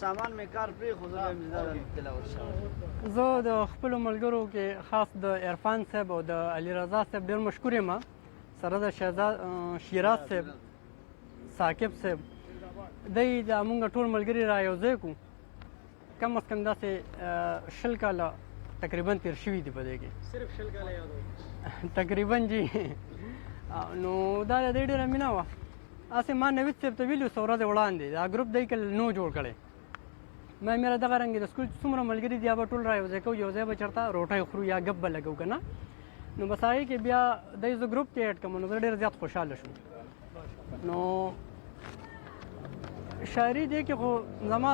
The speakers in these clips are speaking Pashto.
سامان مې کار پرېښود بیا مې دا تلاوت شوی. زه د خپلو ملګرو کې خاص د عرفان صاحب او د علي رضا صاحب ډېر مشکور یم سره د شیراز صاحب ثاقب صاحب دی د مونږ ټول ملګري را یو ځای کړو کم از کم داسې 20 کاله تقریبا تېر شوي دي په دې کې صرف 20 کاله یاد تقریبا جی نو دا د دې ډېره مینه وه هسې ما نوید صاحب ته ویلي څو ورځې وړاندې دا ګروپ دی کله نو جوړ کړی ما میرا دغه رنګې د سکول څومره ملګري دي به ټول را یو ځای کوو یو ځای به چېرته روټۍ خورو یا ګپ به لګو که نه نو بس هغې کې بیا دی زه ګروپ کې اډ کړم نو زه ډېر زیات خوشحاله شوم نو شاعري دی کې خو زما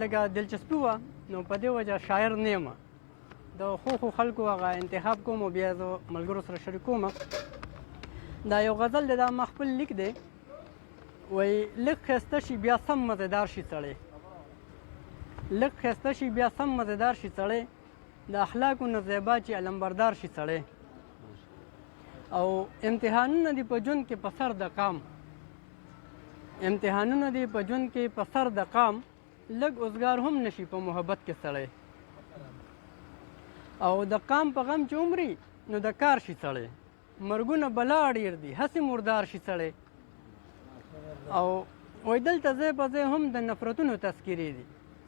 لږه دلچسپي وه نو په دې وجه شاعر نه یم د ښو خلکو هغه انتخاب کوم او بیا زه ملګرو سره شریکوم دا یو غزل دی دا ما خپل لیک دی وایي لږ ښایسته شي بیا سم مزېدار شي سړی لږ ښایسته شي بیا سم مزېدار شي سړی د اخلاقو نه زیبا چې علمبردار شي سړی او امتحانونه دي په ژوند کې په سر د قام امتحانونه دي په ژوند کې په سر د قام لږ اوزګار هم نشي په محبت کې سړی او د قام په غم چې عمري نو د کار شي سړی مرګونه بلا ډېر دي هسې مردار شي سړی او وایي دلته ځای په ځای هم د نفرتونو تذکیرې دي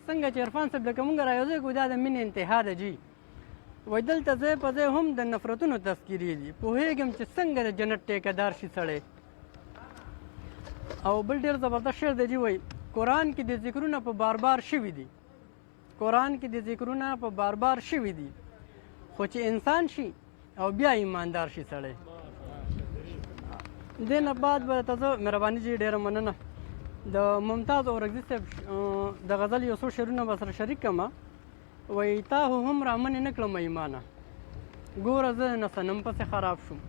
څنګه چې عرفان صاحب لکه مونږ را یو ځای کړو دا د مینې انتها ده جي وایي دلته ځای په ځای هم د نفرتونو تذکیرې دي پوهېږم چې څنګه د جنت ټیکهدار شي سړی او بل ډېر زبردست شعر دی جي وایي قرآن کې د ذکرونه په بار بار شوي دي قرآن کې د ذکرونه په بار بار شوي دي خو چې انسان شي او بیا ایماندار شي سړی دې نه بعد به ته زه مهرباني جي ډېره مننه د ممتاز اورکزي صاحب د غزل یو څو شعرونه به سره شریک کړم وایي تا خو هم رامنې نه کړم ایمانه ګوره زه نه صنم پسې خراب شوم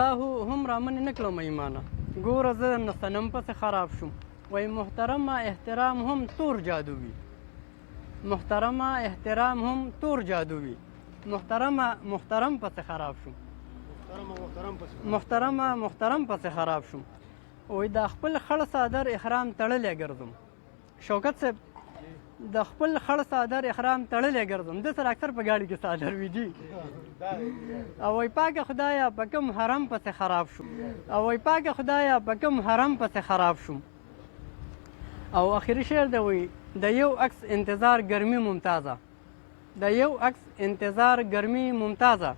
تا خو هم رامنې نه کړم ایمانه ګوره زه نه صنم پسې خراب شوم وایي محترمه احترام هم تور جادو وي محترمه احترام هم تور جادو وي محترم پسې خراب شوم محترم پسې خراب شوم وایي د خپل خړ څادر احرام تړلی ګرځم شوکت صاحب د خپل خړ څادر احرام تړلی ګرځم ده سره اکثر په ګاډي کې څادر وي جي او وایي پاکه خدایه په کوم حرم پسې خراب شوم او وایي پاکه خدایه په کوم حرم پسې خراب شوم او آخري شعر دی وایي د یو عکس انتظار ګرمي ممتازه د یو عکس انتظار ګرمي ممتازه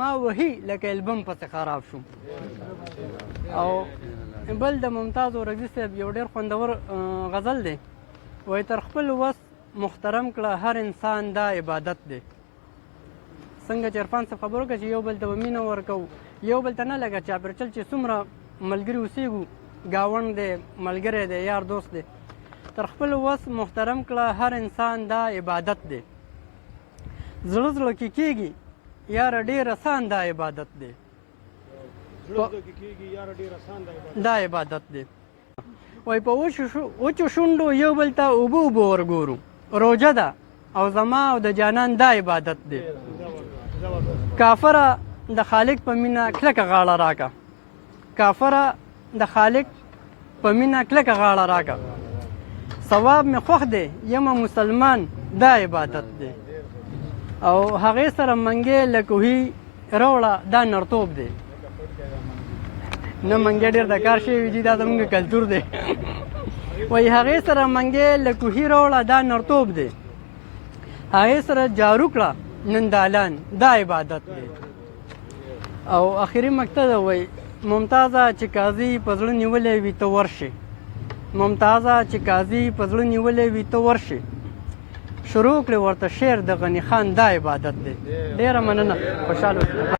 ما وهي لکه البم پسې خراب شوم او بل د ممتاز اورکزي صاحب یو ډېر خوندور غزل دی وایي تر خپل وس محترم کړه هر انسان دا عبادت دی څنګه چې عرفان صاحب خبرو کړه چې یو بل ته به مینه ورکوو یو بل ته نه لګه چاپېرچل چې څومره ملګري اوسېږو ګاونډ دی ملګری دی یار دوست دی تر خپل وس محترم کړه هر انسان دا عبادت دی زړه زړه کې کېږي یاره ډېر اسان دا عبادت دی دا عبادت دی وایي په وچو شونډو یو بل ته اوبه ورګورو روژه ده او زما او د جانان دا عبادت دی کافره د خالق په مینه کلکه غاړه راکه کافره د خالق په مینه کلکه غاړه راکه ثواب مې خوښ دی یمه مسلمان دا عبادت دی او هغې سره منګې له کوهي راوړه دا نرتوب دی نه منګې ډېر د کار شوي جي دا زموږ کلتور دی وایي هغې سره منګې له کوهي راوړه دا نرتوب دی هغې سره جارو کړه نن دالان دا عبادت دی او آخري مقطع ده وایي ممتازه چې قاضي په زړه نیولی وي ته ورشې ممتازه چې قاضي په زړه نیولی وي ته ورشې شروع کړې ورته شعر د غني خان دا عبادت دی ډېره مننه خوشحاله اوسئ